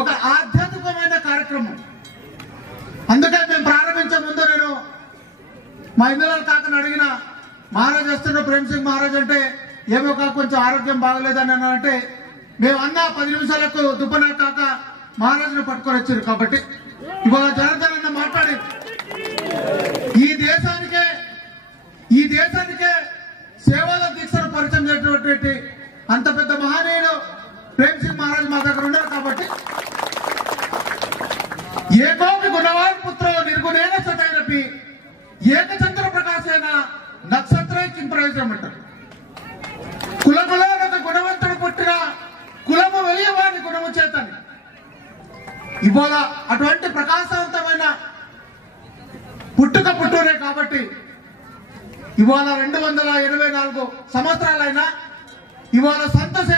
ఒక ఆధ్యాత్మికమైన కార్యక్రమం. అందుకే మేము ప్రారంభించే ముందు నేను మా ఇందులాల కాకని అడిగిన, మహారాజ్ వస్తున్న ప్రేమ్ సింగ్ మహారాజ్ అంటే ఏమో కాక కొంచెం ఆరోగ్యం బాగలేదని అంటే మేము అన్న 10 నిమిషాలకు దుబ్బన కాక మహారాజును పట్టుకొని వచ్చారు. కాబట్టి ఇవాళ జనార్దన్ అన్న మాట్లాడి ఈ దేశానికే సేవల దీక్షను పరిచయం చేసినటువంటి అంత పెద్ద మహనీయుడు ప్రేమ్ సింగ్ మహారాజ్ మా దగ్గర ఉన్నారు. కాబట్టి ఏకోపి గుణవాన్ పుత్ర నిర్గుణేన సతైరపి ఏకచంద్ర ప్రకాశేన నక్షత్రై కిం ప్రయోజనం అంటారు. కులములో ఒక గుణవంతుడు పుట్టిన కులము వెలియవాని గుణము చేతని. ఇవాళ అటువంటి ప్రకాశవంతమైన పుట్టుకనే కాబట్టి ఇవాళ 284 సంవత్సరాలైనా ఇవాళ సంత